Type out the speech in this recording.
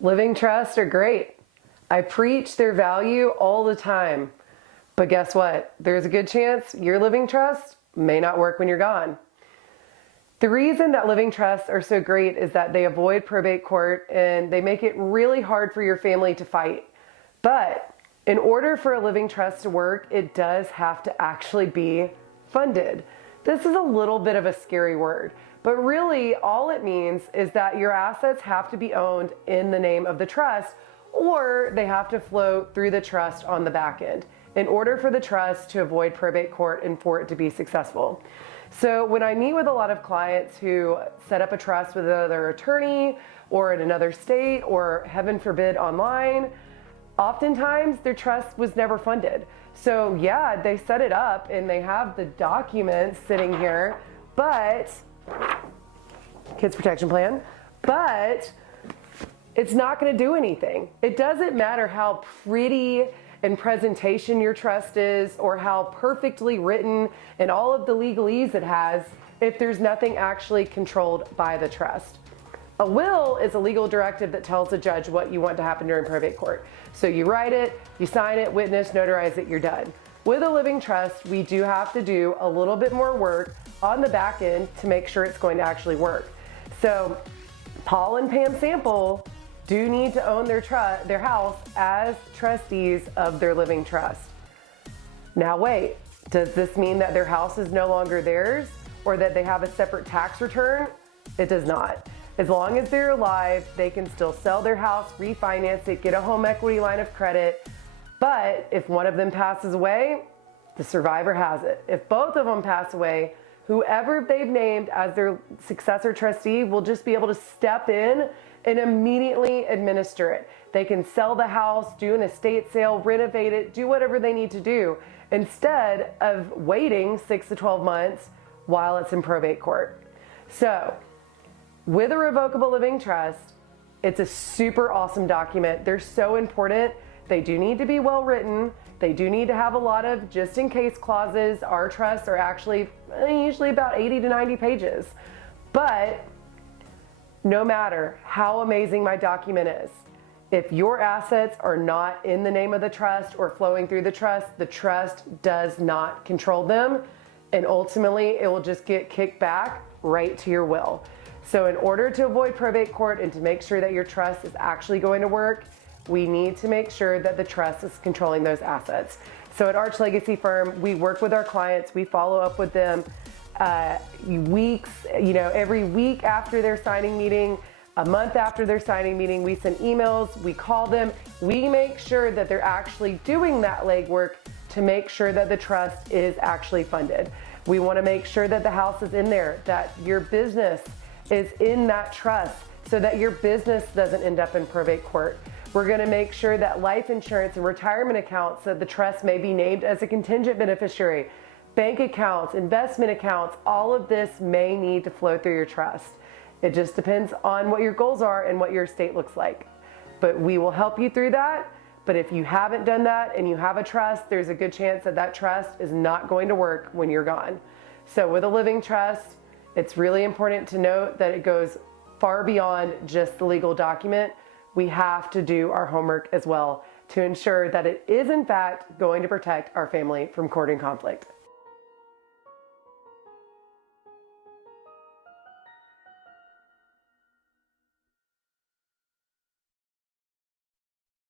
Living trusts are great. I preach their value all the time. But guess what? There's a good chance your living trust may not work when you're gone. The reason that living trusts are so great is that they avoid probate court and they make it really hard for your family to fight. But in order for a living trust to work, it does have to actually be funded. This is a little bit of a scary word, but really all it means is that your assets have to be owned in the name of the trust, or they have to flow through the trust on the back end in order for the trust to avoid probate court and for it to be successful. So when I meet with a lot of clients who set up a trust with another attorney or in another state or heaven forbid online, oftentimes their trust was never funded. So yeah, they set it up and they have the documents sitting here, but kids protection plan, but it's not going to do anything. It doesn't matter how pretty in presentation your trust is or how perfectly written and all of the legalese it has if there's nothing actually controlled by the trust. A will is a legal directive that tells the judge what you want to happen during probate court. So you write it, you sign it, witness, notarize it, you're done. With a living trust, we do have to do a little bit more work on the back end to make sure it's going to actually work. So Paul and Pam Sample do need to own their house as trustees of their living trust. Now wait, does this mean that their house is no longer theirs or that they have a separate tax return? It does not. As long as they're alive, they can still sell their house, refinance it, get a home equity line of credit. But if one of them passes away, the survivor has it. If both of them pass away, whoever they've named as their successor trustee will just be able to step in and immediately administer it. They can sell the house, do an estate sale, renovate it, do whatever they need to do instead of waiting 6 to 12 months while it's in probate court. So with a revocable living trust, it's a super awesome document. They're so important. They do need to be well written. They do need to have a lot of just in case clauses. Our trusts are actually usually about 80 to 90 pages. But no matter how amazing my document is, if your assets are not in the name of the trust or flowing through the trust does not control them. And ultimately, it will just get kicked back right to your will. So in order to avoid probate court and to make sure that your trust is actually going to work, we need to make sure that the trust is controlling those assets. So at Arch Legacy Firm, we work with our clients, we follow up with them weeks, every week after their signing meeting, a month after their signing meeting, we send emails, we call them, we make sure that they're actually doing that legwork to make sure that the trust is actually funded. We want to make sure that the house is in there, that your business is in that trust so that your business doesn't end up in probate court. We're going to make sure that life insurance and retirement accounts that the trust may be named as a contingent beneficiary. Bank accounts, investment accounts, all of this may need to flow through your trust. It just depends on what your goals are and what your estate looks like. But we will help you through that. But if you haven't done that and you have a trust, there's a good chance that that trust is not going to work when you're gone. So with a living trust, it's really important to note that it goes far beyond just the legal document. We have to do our homework as well to ensure that it is in fact going to protect our family from court and conflict.